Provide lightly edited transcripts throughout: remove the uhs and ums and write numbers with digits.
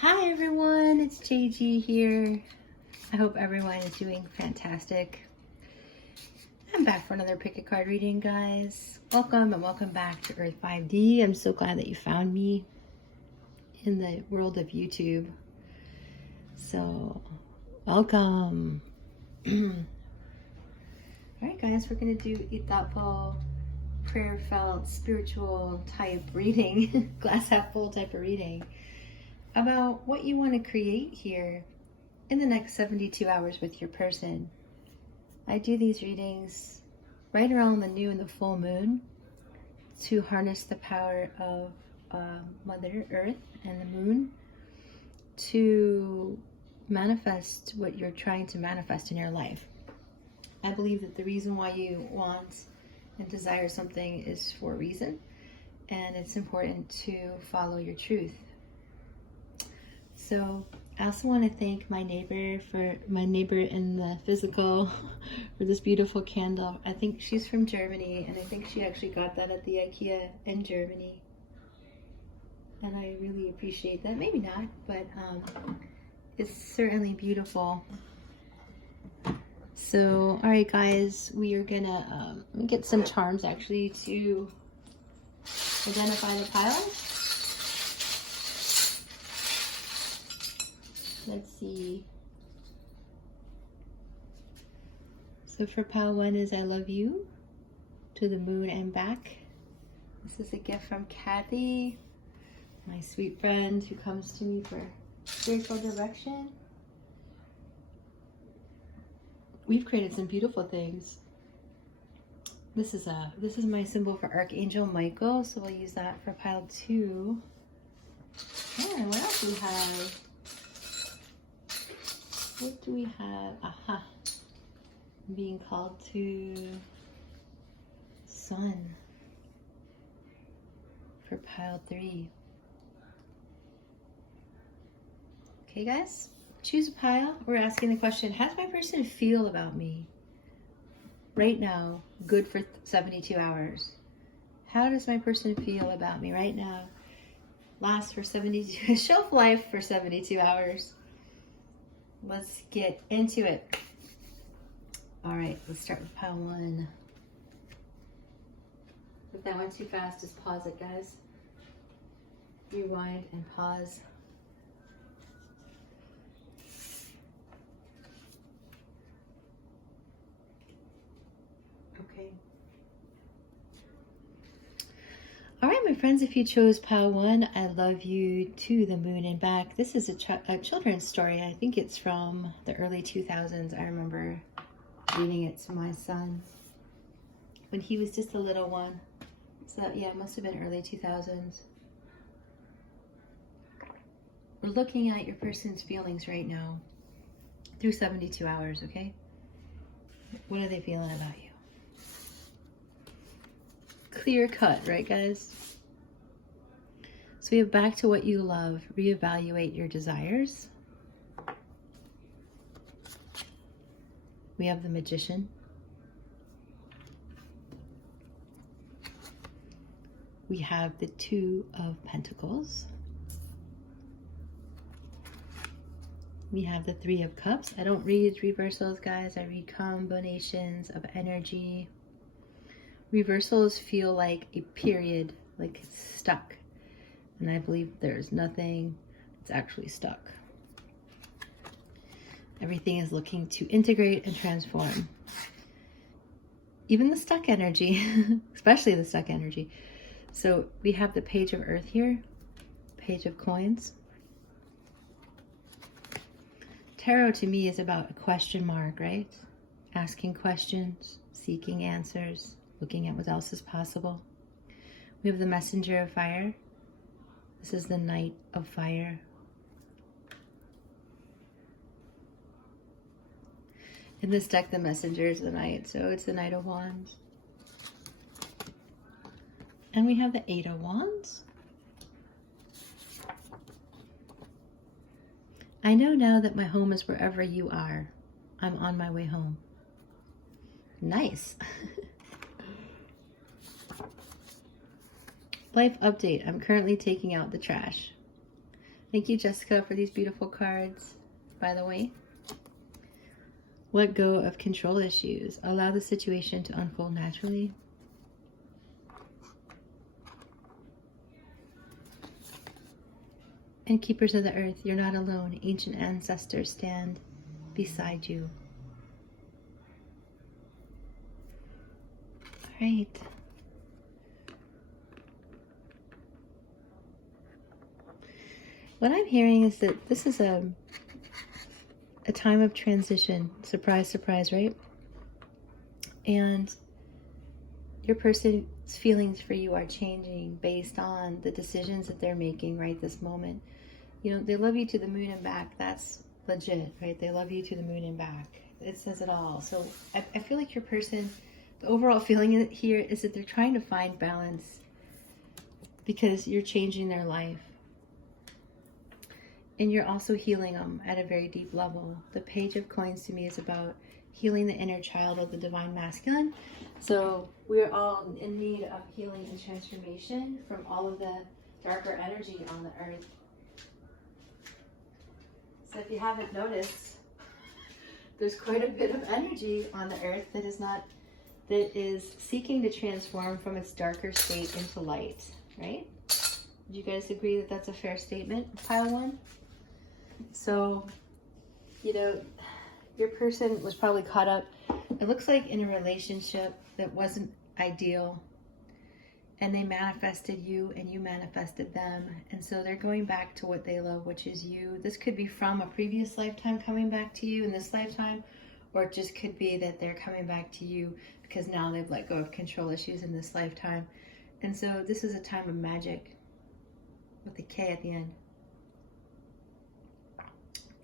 Hi everyone, it's JG here. I hope everyone is doing fantastic. I'm back for another pick a card reading, guys. Welcome and welcome back to Earth 5D. I'm so glad that you found me in the world of YouTube. So, welcome. Alright guys, we're going to do a thoughtful, prayer-felt, spiritual type reading, glass half full type of reading, about what you want to create here in the next 72 hours with your person. I do these readings right around the new and the full moon to harness the power of Mother Earth and the moon to manifest what you're trying to manifest in your life. I believe that the reason why you want and desire something is for a reason, and it's important to follow your truth. So I also want to thank my neighbor in the physical for this beautiful candle. I think she's from Germany, and I think she actually got that at the IKEA in Germany. And I really appreciate that. Maybe not, but it's certainly beautiful. So, all right, guys, we are gonna get some charms actually to identify the pile. Let's see. So for pile 1 is I love you, to the moon and back. This is a gift from Kathy, my sweet friend who comes to me for spiritual direction. We've created some beautiful things. This is my symbol for Archangel Michael, so we'll use that for pile 2. And what else do we have? What do we have? Aha. I'm being called to Sun for pile 3. Okay, guys, choose a pile. We're asking the question, how does my person feel about me right now? Good for 72 hours. How does my person feel about me right now? Lasts for 72, shelf life for 72 hours. Let's get into it. All right, let's start with pile 1. If that went too fast, just pause it, guys. Rewind and pause. Okay. All right, my friends, if you chose pile 1, I love you, to the moon and back. This is a children's story. I think it's from the early 2000s. I remember reading it to my son when he was just a little one. So yeah, it must have been early 2000s. We're looking at your person's feelings right now through 72 hours, okay? What are they feeling about you? Clear cut, right, guys? So we have back to what you love. Reevaluate your desires. We have the Magician. We have the 2 of Pentacles. We have the 3 of Cups. I don't read reversals, guys. I read combinations of energy. Reversals feel like a period, like it's stuck. And I believe there's nothing that's actually stuck. Everything is looking to integrate and transform. Even the stuck energy, especially the stuck energy. So we have the Page of Earth here, Page of Coins. Tarot to me is about a question mark, right? Asking questions, seeking answers, looking at what else is possible. We have the Messenger of Fire. This is the Knight of Fire. In this deck, the Messenger is the Knight, so it's the Knight of Wands. And we have the 8 of Wands. I know now that my home is wherever you are. I'm on my way home. Nice. Life update. I'm currently taking out the trash. Thank you, Jessica, for these beautiful cards, by the way. Let go of control issues. Allow the situation to unfold naturally. And keepers of the earth, you're not alone. Ancient ancestors stand beside you. All right. What I'm hearing is that this is a time of transition. Surprise, surprise, right? And your person's feelings for you are changing based on the decisions that they're making right this moment. You know, they love you to the moon and back. That's legit, right? They love you to the moon and back. It says it all. So I feel like your person, the overall feeling here is that they're trying to find balance because you're changing their life. And you're also healing them at a very deep level. The Page of Coins to me is about healing the inner child of the Divine Masculine. So we're all in need of healing and transformation from all of the darker energy on the earth. So if you haven't noticed, there's quite a bit of energy on the earth that is seeking to transform from its darker state into light, right? Do you guys agree that that's a fair statement, pile one? So, you know, your person was probably caught up, it looks like, in a relationship that wasn't ideal, and they manifested you and you manifested them, and so they're going back to what they love, which is you. This could be from a previous lifetime coming back to you in this lifetime, or it just could be that they're coming back to you because now they've let go of control issues in this lifetime. And so this is a time of magic with a K at the end.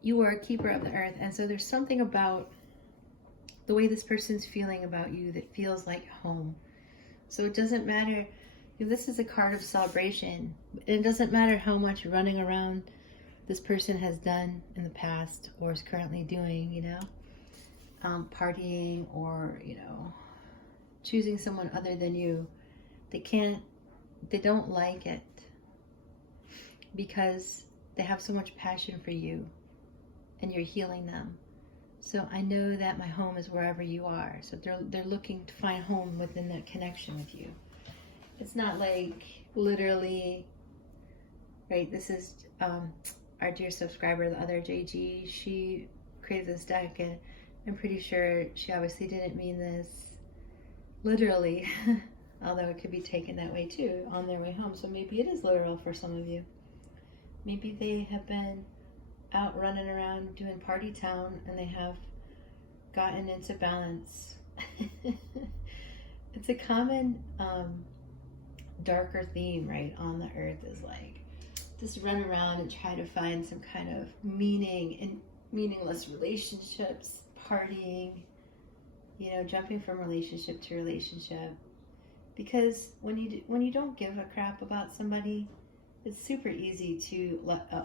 You are a keeper of the earth, and so there's something about the way this person's feeling about you that feels like home. So it doesn't matter, this is a card of celebration. It doesn't matter how much running around this person has done in the past or is currently doing, you know, partying or, you know, choosing someone other than you. They don't like it because they have so much passion for you and you're healing them. So I know that my home is wherever you are. So they're looking to find home within that connection with you. It's not like literally, right? This is our dear subscriber, the other JG. She created this deck, and I'm pretty sure she obviously didn't mean this literally, although it could be taken that way too on their way home. So maybe it is literal for some of you. Maybe they have been out running around doing party town and they have gotten into balance. It's a common darker theme, right, on the earth, is like just run around and try to find some kind of meaning in meaningless relationships, partying, you know, jumping from relationship to relationship. Because when you don't give a crap about somebody, it's super easy to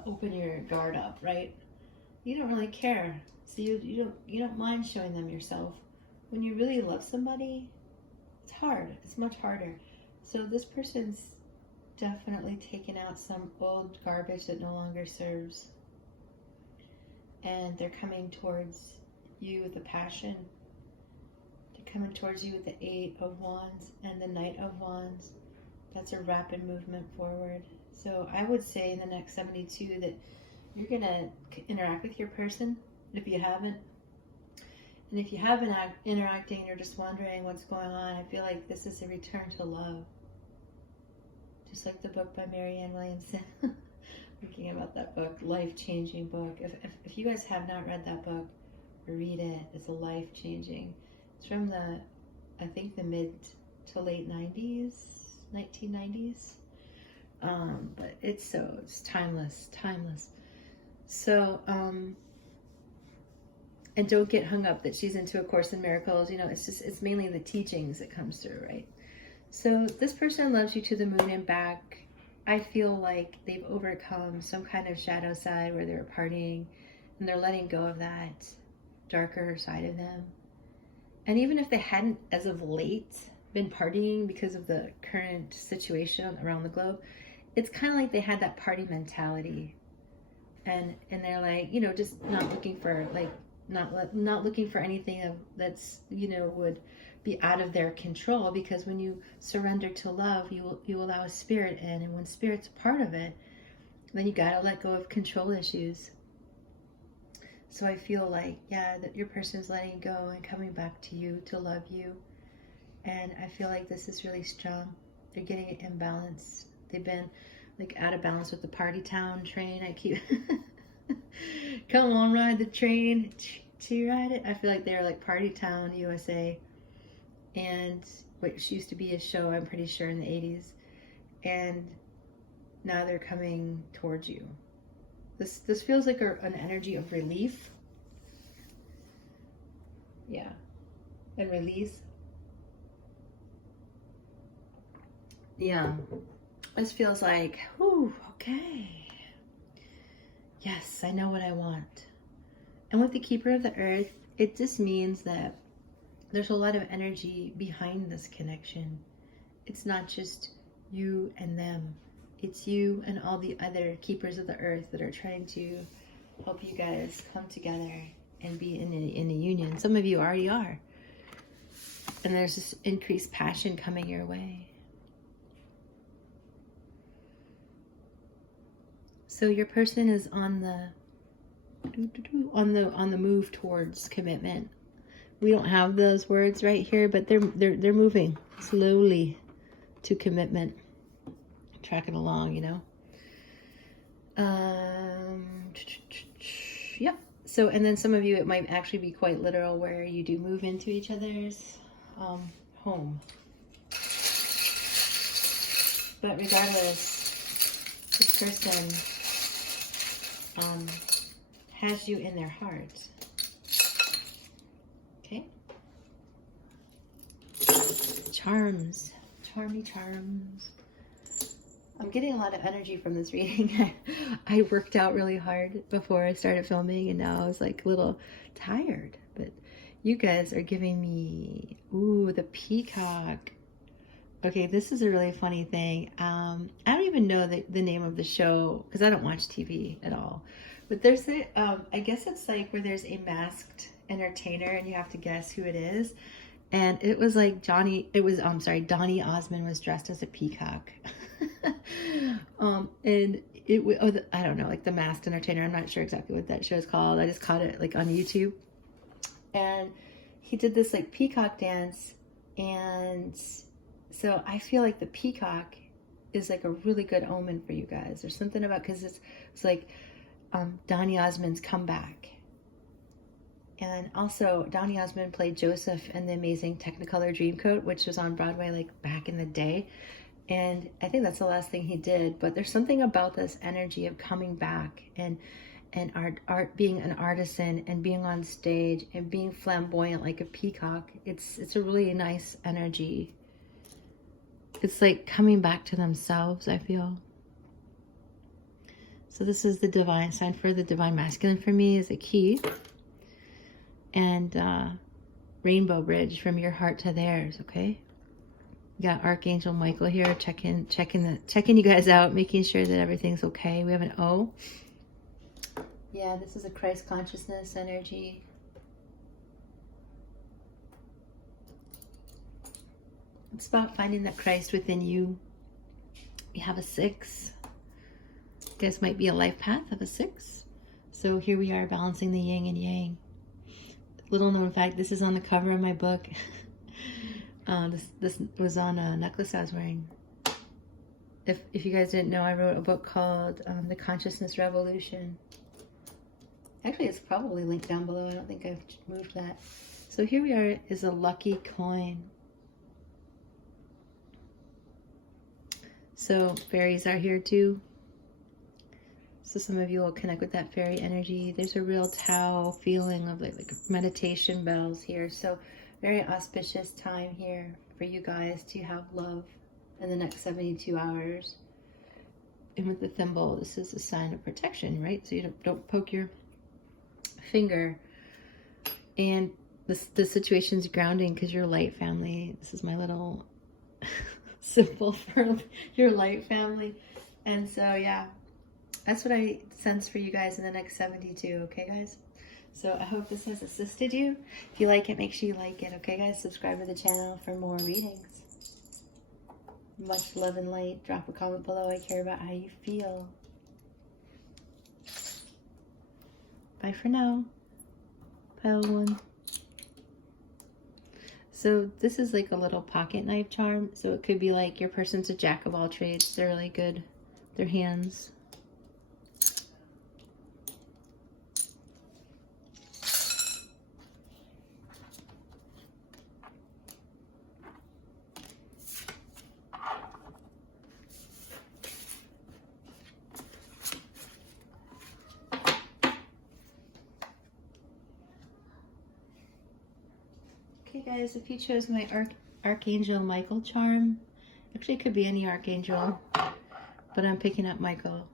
open your guard up, right? You don't really care, so you don't mind showing them yourself. When you really love somebody, it's hard. It's much harder. So this person's definitely taken out some old garbage that no longer serves, and they're coming towards you with a passion. They're coming towards you with the 8 of Wands and the Knight of Wands. That's a rapid movement forward. So I would say in the next 72 that you're going to interact with your person if you haven't. And if you have been interacting and you're just wondering what's going on, I feel like this is a return to love. Just like the book by Marianne Williamson. Thinking about that book, life-changing book. If you guys have not read that book, read it. It's a life-changing. It's from I think the mid to late 90s, 1990s. But it's timeless. So, and don't get hung up that she's into A Course in Miracles. You know, it's mainly the teachings that comes through, right? So this person loves you to the moon and back. I feel like they've overcome some kind of shadow side where they're partying, and they're letting go of that darker side of them. And even if they hadn't, as of late, been partying because of the current situation around the globe, it's kind of like they had that party mentality. and they're like, you know, just not looking for like, not looking for anything that's, you know, would be out of their control, because when you surrender to love, you allow a spirit in, and when spirit's a part of it, then you gotta let go of control issues. So I feel like, yeah, that your person's letting go and coming back to you to love you. And I feel like this is really strong. They're getting it in balance. They've been like out of balance with the party town train. I keep come on, ride the train to ride it. I feel like they're like Party Town USA, and which used to be a show, I'm pretty sure, in the 80s, and now they're coming towards you. This feels like an energy of relief. Yeah. And release. Yeah. This feels like, whew, okay. Yes, I know what I want. And with the Keeper of the Earth, it just means that there's a lot of energy behind this connection. It's not just you and them. It's you and all the other keepers of the earth that are trying to help you guys come together and be in a union. Some of you already are. And there's this increased passion coming your way. So your person is on the move towards commitment. We don't have those words right here, but they're moving slowly to commitment. Tracking along, you know. Yep. So, and then some of you, it might actually be quite literal, where you do move into each other's home. But regardless, this person has you in their heart. Okay. Charms. Charmy charms. I'm getting a lot of energy from this reading. I worked out really hard before I started filming, and now I was like a little tired. But you guys are giving me, ooh, the peacock. Okay, this is a really funny thing. I don't even know the name of the show, because I don't watch TV at all. But there's I guess it's like where there's a masked entertainer and you have to guess who it is. And it was like Donny Osmond was dressed as a peacock. And it was, I don't know, like the Masked Entertainer. I'm not sure exactly what that show is called. I just caught it like on YouTube. And he did this like peacock dance. And so I feel like the peacock is like a really good omen for you guys. There's something about, because it's like Donny Osmond's comeback. And also, Donny Osmond played Joseph in the amazing Technicolor Dreamcoat, which was on Broadway like back in the day. And I think that's the last thing he did. But there's something about this energy of coming back and art being an artisan and being on stage and being flamboyant like a peacock. It's a really nice energy. It's like coming back to themselves, I feel. So this is the divine sign for the divine masculine for me is a key. And rainbow bridge from your heart to theirs, okay? We got Archangel Michael here checking you guys out, making sure that everything's okay. We have an O. Yeah, this is a Christ consciousness energy. It's about finding that Christ within you. We have a 6. You guys might be a life path of a 6. So here we are balancing the yin and yang. Little known fact, this is on the cover of my book. This was on a necklace I was wearing. If you guys didn't know, I wrote a book called The Consciousness Revolution. Actually, it's probably linked down below. I don't think I've moved that. So here we are, is a lucky coin. So fairies are here too. So some of you will connect with that fairy energy. There's a real Tao feeling of like meditation bells here. So very auspicious time here for you guys to have love in the next 72 hours. And with the thimble, this is a sign of protection, right? So you don't poke your finger. And the situation's grounding because you're light family. This is my little symbol for your light family. And so, yeah. That's what I sense for you guys in the next 72, okay guys? So I hope this has assisted you. If you like it, make sure you like it, okay guys? Subscribe to the channel for more readings. Much love and light. Drop a comment below. I care about how you feel. Bye for now. Pile 1. So this is like a little pocket knife charm. So it could be like your person's a jack of all trades. They're really good. Their hands. Okay guys, if you chose my Archangel Michael charm, actually it could be any Archangel, but I'm picking up Michael.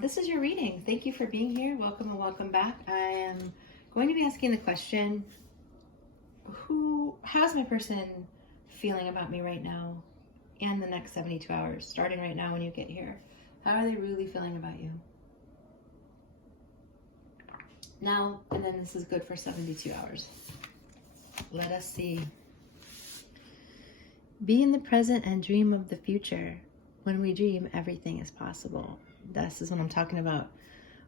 This is your reading. Thank you for being here. Welcome and welcome back. I am going to be asking the question, how's my person feeling about me right now and the next 72 hours, starting right now when you get here? How are they really feeling about you? Now, and then this is good for 72 hours. Let us see. Be in the present and dream of the future. When we dream, everything is possible. This is what I'm talking about.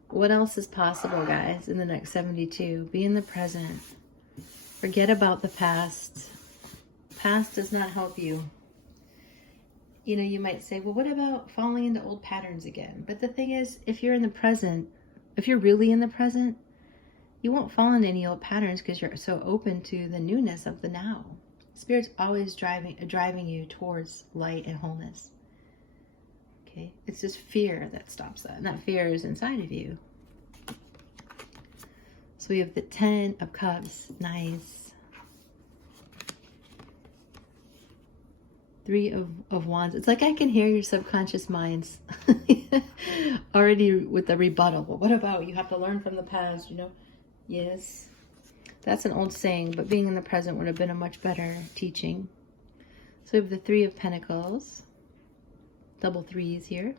What else is possible, guys, in the next 72? Be in the present. Forget about the past. Past does not help you. You know, you might say, well, what about falling into old patterns again? But the thing is, if you're in the present, if you're really in the present, you won't fall into any old patterns because you're so open to the newness of the now. Spirit's always driving you towards light and wholeness. Okay? It's just fear that stops that. And that fear is inside of you. So we have the 10 of Cups. Nice. 3 of Wands. It's like I can hear your subconscious minds already with the rebuttal. Well, what about you have to learn from the past, you know? Yes, that's an old saying, but being in the present would have been a much better teaching. So we have the 3 of Pentacles, double 3s here.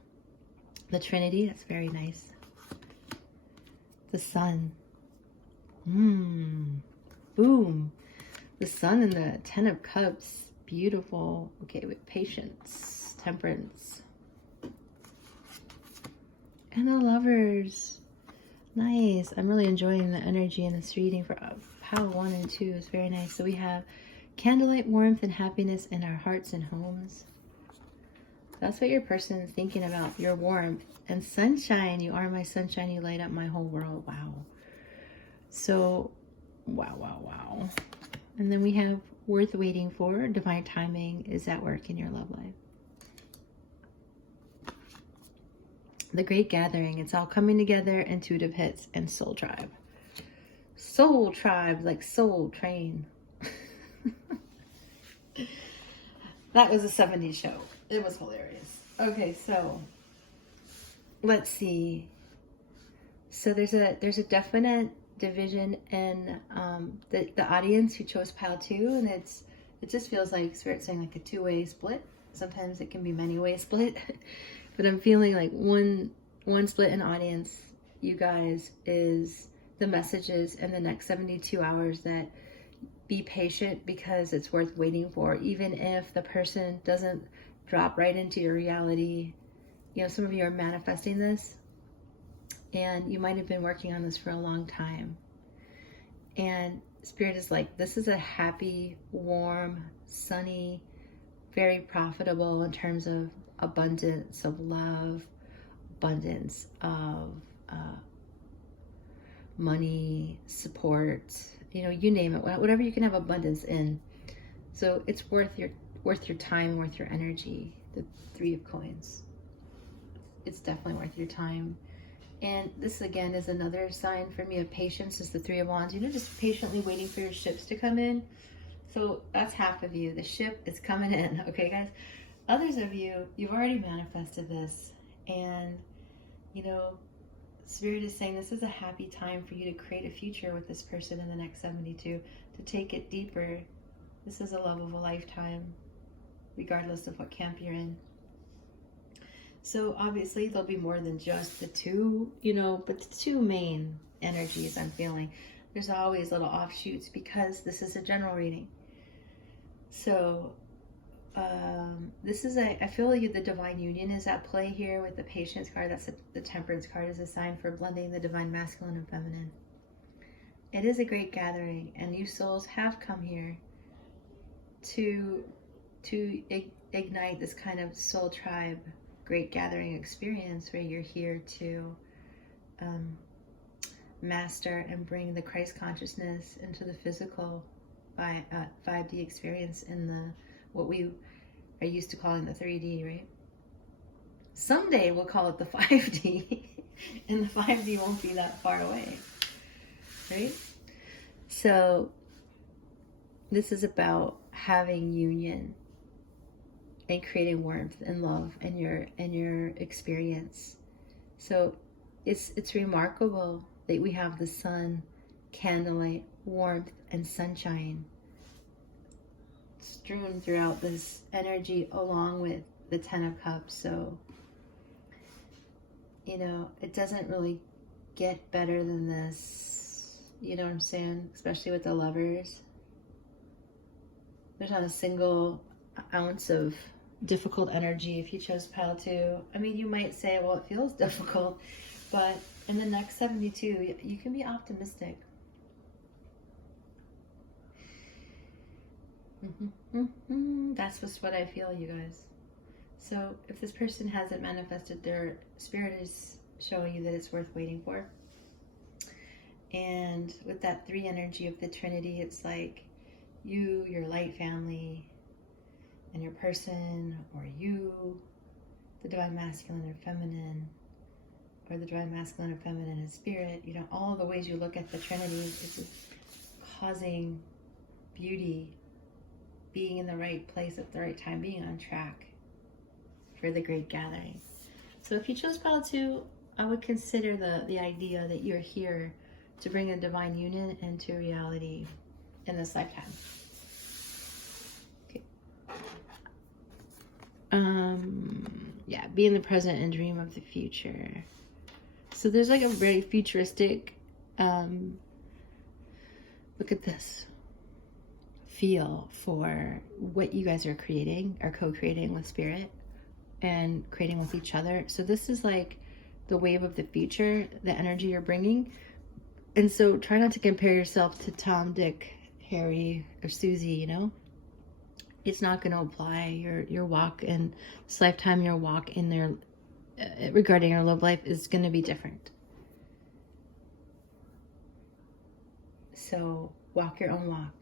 The Trinity, that's very nice. The Sun. Boom. The Sun and the 10 of Cups, beautiful. Okay, with Patience, Temperance. And the Lovers. Nice. I'm really enjoying the energy in this reading for pile 1 and 2. It's very nice. So we have candlelight, warmth, and happiness in our hearts and homes. That's what your person is thinking about, your warmth. And sunshine. You are my sunshine. You light up my whole world. Wow. So, wow. And then we have worth waiting for. Divine timing is at work in your love life. The Great Gathering. It's all coming together. Intuitive hits and Soul Tribe. Soul Tribe, like Soul Train. That was a 70s show. It was hilarious. Okay, so let's see. So there's a definite division in the audience who chose pile 2, and it just feels like Spirit saying like a 2-way split. Sometimes it can be many-way split. But I'm feeling like one split in audience, you guys, is the messages in the next 72 hours that be patient because it's worth waiting for. Even if the person doesn't drop right into your reality. You know, some of you are manifesting this and you might have been working on this for a long time. And Spirit is like, this is a happy, warm, sunny, very profitable in terms of abundance of love, abundance of money, support, you know, you name it, whatever you can have abundance in. So it's worth your time, worth your energy. The 3 of Coins. It's definitely worth your time. And this again is another sign for me of patience, is the 3 of Wands. You know, just patiently waiting for your ships to come in. So that's half of you. The ship is coming in, okay guys? Others of you, you've already manifested this, and you know, Spirit is saying this is a happy time for you to create a future with this person in the next 72, to take it deeper. This is a love of a lifetime, regardless of what camp you're in. So obviously there'll be more than just the two, but the two main energies I'm feeling. There's always little offshoots because this is a general reading. So this is I feel like the divine union is at play here with the patience card. That's the temperance card is a sign for blending the divine masculine and feminine. It is a great gathering, and you souls have come here to ignite this kind of soul tribe great gathering experience where you're here to master and bring the Christ consciousness into the physical by 5D experience in the what we are used to calling the 3D, right? Someday we'll call it the 5D, and the 5D won't be that far away, right? So this is about having union and creating warmth and love in your experience. So it's remarkable that we have the sun, candlelight, warmth, and sunshine strewn throughout this energy along with the 10 of Cups. So it doesn't really get better than this, you know what I'm saying? Especially with the Lovers. There's not a single ounce of difficult energy if you chose pile 2. I mean, you might say, well, it feels difficult, but in the next 72, you can be optimistic. That's just what I feel, you guys. So if this person hasn't manifested, their spirit is showing you that it's worth waiting for. And with that 3 energy of the Trinity, it's like you, your light family, and your person, or you, the divine masculine or feminine, or the divine masculine or feminine and spirit, all the ways you look at the Trinity is causing beauty, being in the right place at the right time, being on track for the great gathering. So if you chose pile 2, I would consider the idea that you're here to bring a divine union into reality in this lifetime. Okay. Be in the present and dream of the future. So there's like a very futuristic, look at this, feel for what you guys are creating or co-creating with spirit and creating with each other. So this is like the wave of the future, the energy you're bringing. And so try not to compare yourself to Tom, Dick, Harry, or Susie, It's not going to apply. Your walk in this lifetime, your walk in there regarding your love life is going to be different. So walk your own walk.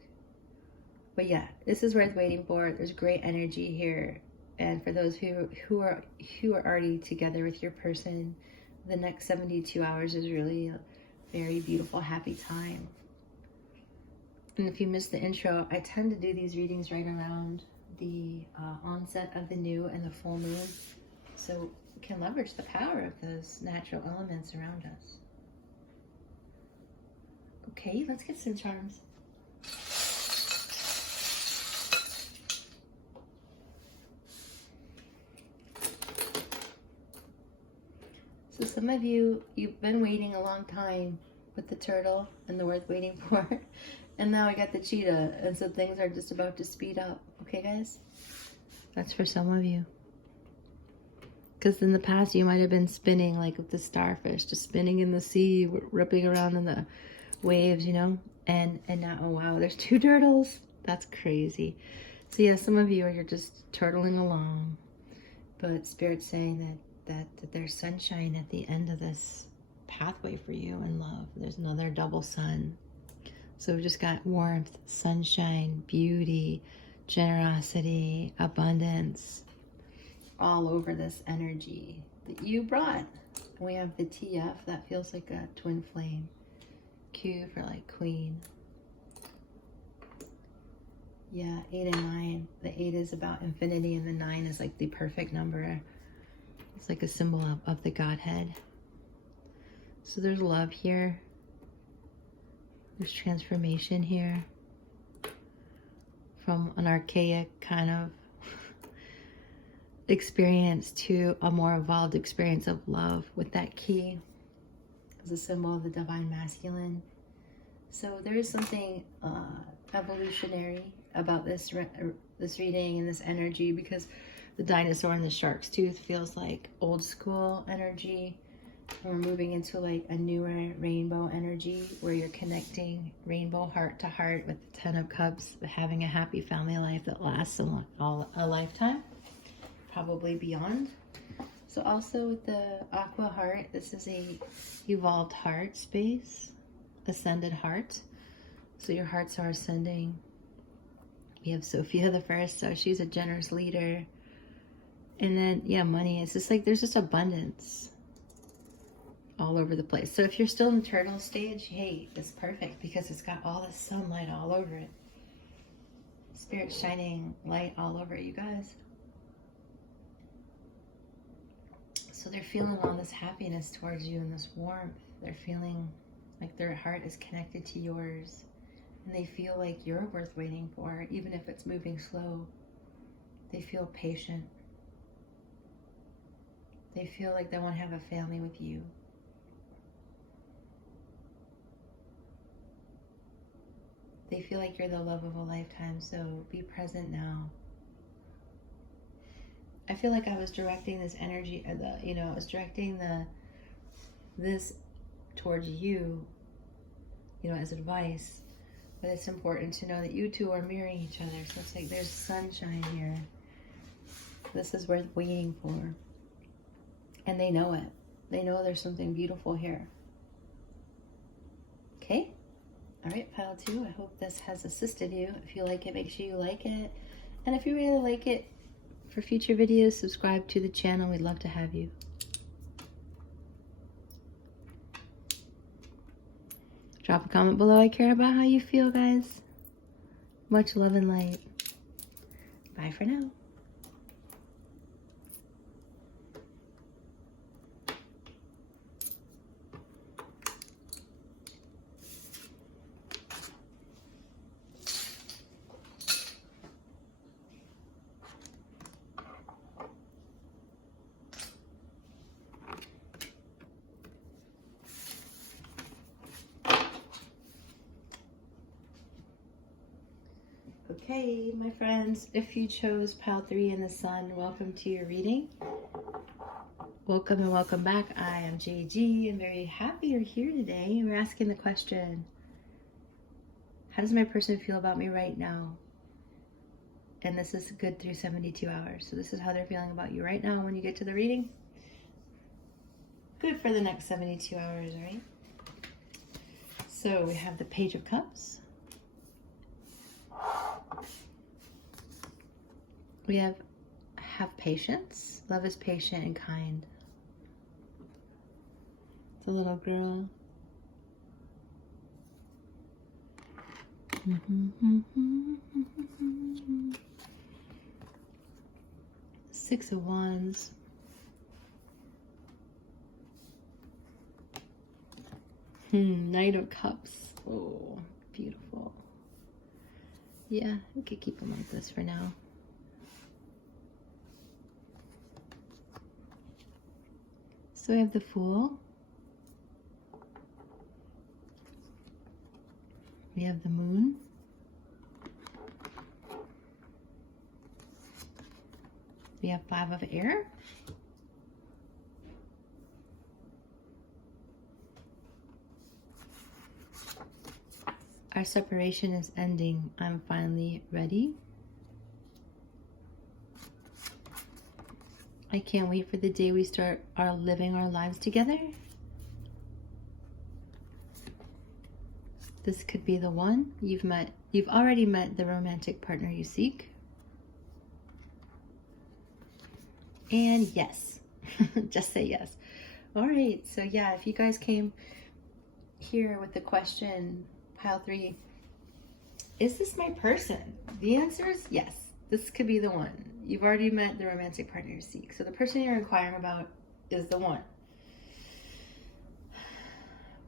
But yeah, this is worth waiting for. There's great energy here. And for those who are already together with your person, the next 72 hours is really a very beautiful, happy time. And if you missed the intro, I tend to do these readings right around the onset of the new and the full moon. So we can leverage the power of those natural elements around us. Okay, let's get some charms. So some of you've been waiting a long time with the turtle and the worth waiting for. And now I got the cheetah, and so things are just about to speed up. Okay, guys? That's for some of you. Because in the past, you might have been spinning like with the starfish, just spinning in the sea, ripping around in the waves, And now, oh wow, there's 2 turtles. That's crazy. So yeah, some of you you're just turtling along. But Spirit's saying that there's sunshine at the end of this pathway for you in love. There's another double sun. So we've just got warmth, sunshine, beauty, generosity, abundance, all over this energy that you brought. We have the TF, that feels like a twin flame. Q for like queen. Yeah, 8 and 9. The 8 is about infinity and the 9 is like the perfect number. It's like a symbol of the Godhead. So there's love here. There's transformation here from an archaic kind of experience to a more evolved experience of love with that key as a symbol of the divine masculine. So there is something evolutionary about this reading and this energy, because the dinosaur and the shark's tooth feels like old school energy. We're moving into like a newer rainbow energy where you're connecting rainbow heart to heart with the 10 of Cups, having a happy family life that lasts a lifetime, probably beyond. So also with the aqua heart, this is a evolved heart space, ascended heart. So your hearts are ascending. We have Sophia the First, so she's a generous leader. And then, yeah, money. It's just like there's just abundance all over the place. So if you're still in turtle stage, hey, it's perfect because it's got all the sunlight all over it. Spirit shining light all over it, you guys. So they're feeling all this happiness towards you and this warmth. They're feeling like their heart is connected to yours. And they feel like you're worth waiting for, even if it's moving slow. They feel patient. They feel like they want to have a family with you. They feel like you're the love of a lifetime, so be present now. I feel like I was directing this energy, I was directing this towards you, as advice. But it's important to know that you two are mirroring each other. So it's like there's sunshine here. This is worth waiting for. And they know it. They know there's something beautiful here. Okay? All right, pile 2. I hope this has assisted you. If you like it, make sure you like it. And if you really like it, for future videos, subscribe to the channel. We'd love to have you. Drop a comment below. I care about how you feel, guys. Much love and light. Bye for now. Okay, my friends, if you chose pile 3 in the sun, welcome to your reading. Welcome and welcome back. I am JG. I'm very happy you're here today. We're asking the question, how does my person feel about me right now? And this is good through 72 hours. So this is how they're feeling about you right now when you get to the reading. Good for the next 72 hours, right? So we have the Page of Cups. We have patience. Love is patient and kind. It's a little girl. Six of Wands. Knight of Cups. Oh, beautiful. Yeah, we could keep them like this for now. So we have the Fool. We have the Moon. We have 5 of Air. Our separation is ending. I'm finally ready. I can't wait for the day we start living our lives together. This could be the one. You've already met the romantic partner you seek. And yes, just say yes. All right, so yeah, if you guys came here with the question, pile 3, is this my person? The answer is yes, this could be the one. You've already met the romantic partner you seek. So the person you're inquiring about is the one.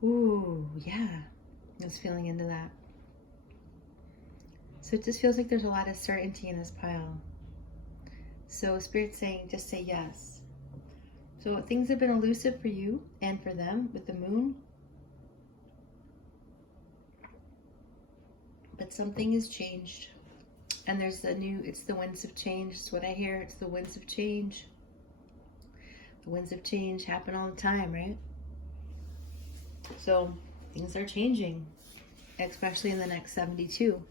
Ooh, yeah. I was feeling into that. So it just feels like there's a lot of certainty in this pile. So Spirit's saying, just say yes. So things have been elusive for you and for them with the moon. But something has changed. And there's it's the winds of change. It's what I hear. It's the winds of change. The winds of change happen all the time, right? So things are changing, especially in the next 72.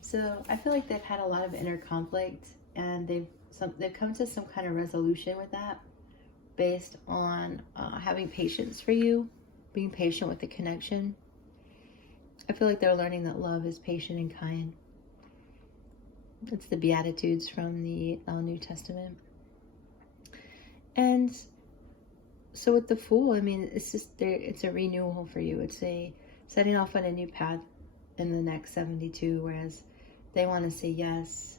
So I feel like they've had a lot of inner conflict, and they've come to some kind of resolution with that, based on having patience for you, being patient with the connection. I feel like they're learning that love is patient and kind. It's the Beatitudes from the New Testament. And so with the Fool, I mean, it's a renewal for you. It's a setting off on a new path in the next 72, whereas they want to say yes,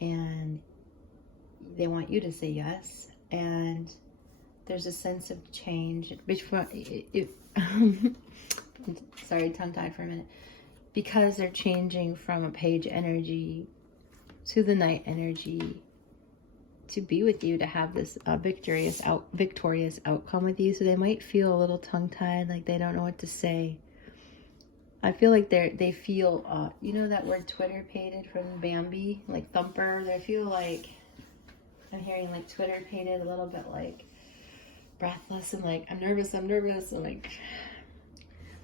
and they want you to say yes, and there's a sense of change. Sorry, tongue-tied for a minute. Because they're changing from a page energy to the knight energy to be with you, to have this victorious outcome with you. So they might feel a little tongue-tied, like they don't know what to say. I feel like they feel, you know that word Twitter-pated from Bambi, like thumper? They feel like, I'm hearing like Twitter-pated, a little bit like breathless and like, I'm nervous, and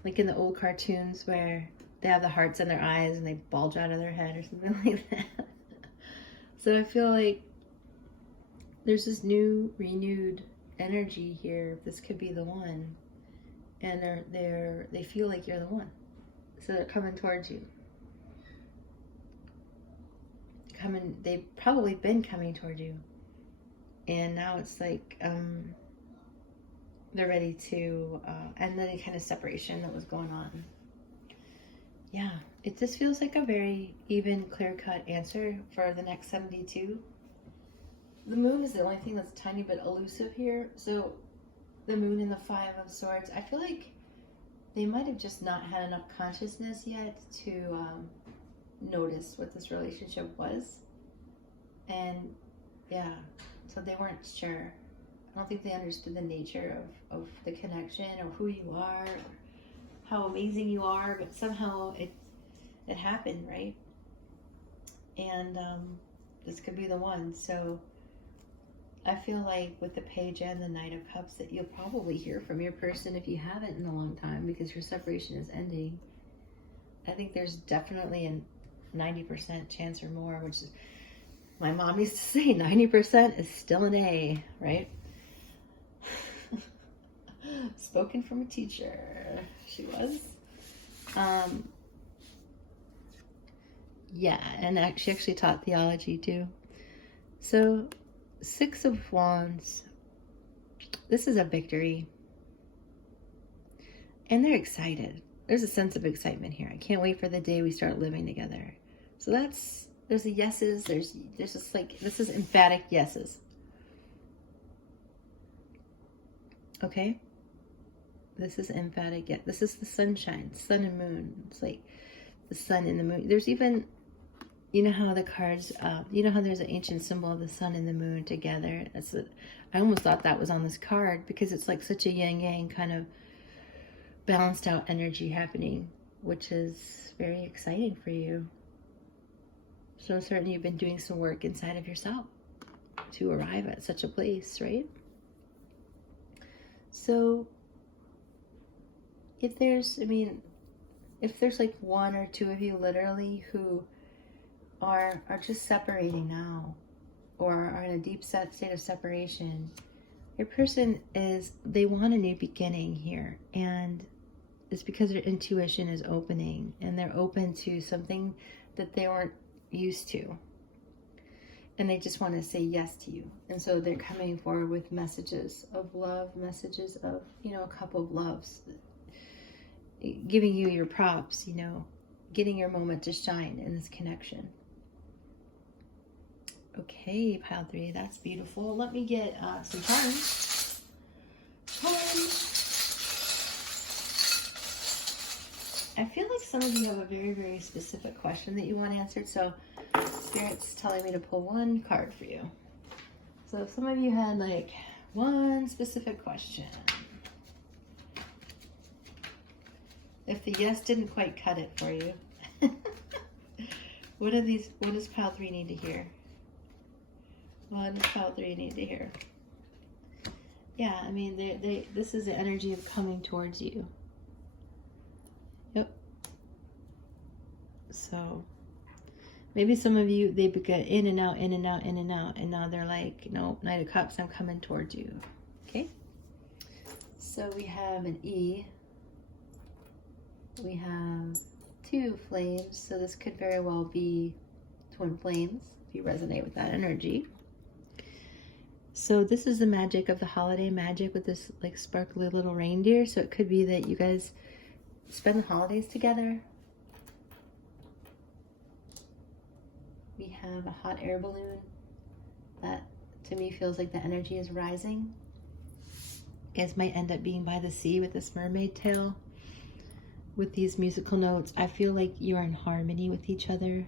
like in the old cartoons where they have the hearts in their eyes and they bulge out of their head or something like that. So I feel like there's this new, renewed energy here. This could be the one. And they feel like you're the one. So they're coming towards you. They've probably been coming toward you. And now it's like, they're ready to end the kind of separation that was going on. Yeah, it just feels like a very even, clear-cut answer for the next 72. The moon is the only thing that's a tiny bit elusive here. So the moon and the Five of Swords, I feel like they might have just not had enough consciousness yet to notice what this relationship was. And yeah, so they weren't sure. I don't think they understood the nature of the connection, or who you are, or how amazing you are, but somehow it happened, right? And this could be the one. So I feel like with the Page and the Knight of Cups that you'll probably hear from your person if you haven't in a long time, because your separation is ending. I think there's definitely a 90% chance or more, which is, my mom used to say 90% is still an A, right? Spoken from a teacher. She was. Yeah, and she actually taught theology too. So, Six of Wands. This is a victory. And they're excited. There's a sense of excitement here. I can't wait for the day we start living together. So there's the yeses. There's just like, this is emphatic yeses. Okay? This is emphatic, yeah. This is the sunshine, sun and moon. It's like the sun and the moon. There's even, you know how the cards, you know how there's an ancient symbol of the sun and the moon together? I almost thought that was on this card, because it's like such a yin-yang kind of balanced out energy happening, which is very exciting for you. So certainly you've been doing some work inside of yourself to arrive at such a place, right? So if there's like one or two of you literally who are just separating now, or are in a deep state of separation, your person they want a new beginning here, and it's because their intuition is opening, and they're open to something that they weren't used to, and they just want to say yes to you. And so they're coming forward with messages of love, messages of, a couple of loves, giving you your props, getting your moment to shine in this connection. Okay, pile 3, that's beautiful. Let me get some charms. I feel like some of you have a very, very specific question that you want answered. So Spirit's telling me to pull one card for you. So if some of you had like one specific question, if the yes didn't quite cut it for you, what does pile 3 need to hear? What does pile 3 need to hear? Yeah, I mean, this is the energy of coming towards you. Yep. So maybe some of you, they get in and out, in and out, in and out, and now they're like, no, Knight of Cups, I'm coming towards you. Okay? So we have an E. We have 2 flames, so this could very well be twin flames, if you resonate with that energy. So this is the magic of the holiday magic with this like sparkly little reindeer. So it could be that you guys spend the holidays together. We have a hot air balloon that to me feels like the energy is rising. You guys might end up being by the sea with this mermaid tail. With these musical notes, I feel like you are in harmony with each other.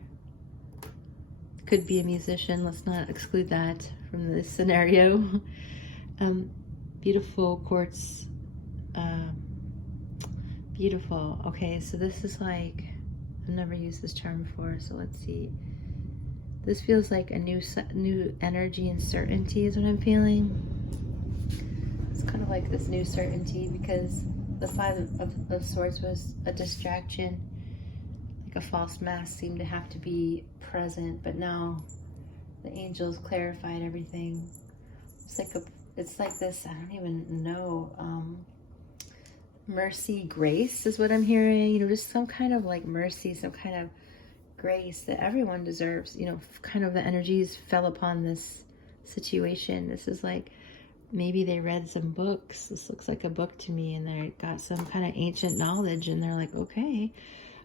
Could be a musician, let's not exclude that from this scenario. Beautiful quartz, beautiful. Okay, so this is like, I've never used this charm before, so let's see. This feels like a new energy and certainty is what I'm feeling. It's kind of like this new certainty because the 5 of Swords was a distraction. Like a false mask seemed to have to be present, but now the angels clarified everything. It's like this, I don't even know, mercy, grace is what I'm hearing. You know, just some kind of like mercy, some kind of grace that everyone deserves. You know, kind of the energies fell upon this situation. This is like, maybe they read some books. This looks like a book to me, and they got some kind of ancient knowledge, and they're like, okay,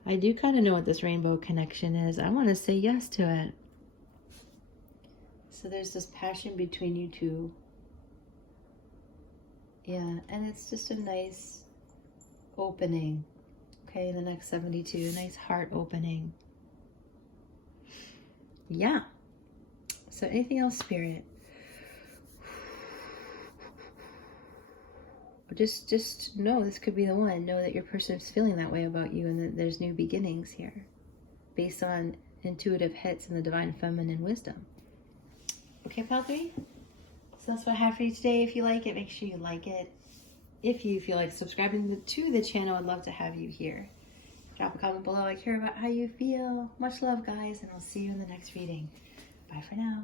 I do kind of know what this rainbow connection is. I want to say yes to it. So there's this passion between you two. Yeah, and it's just a nice opening. Okay, the next 72, a nice heart opening. Yeah. So anything else, Spirit? Just know this could be the one. Know that your person is feeling that way about you and that there's new beginnings here based on intuitive hits and the divine feminine wisdom. Okay, pile 3? So that's what I have for you today. If you like it, make sure you like it. If you feel like subscribing to the channel, I'd love to have you here. Drop a comment below. I care about how you feel. Much love, guys, and I'll see you in the next reading. Bye for now.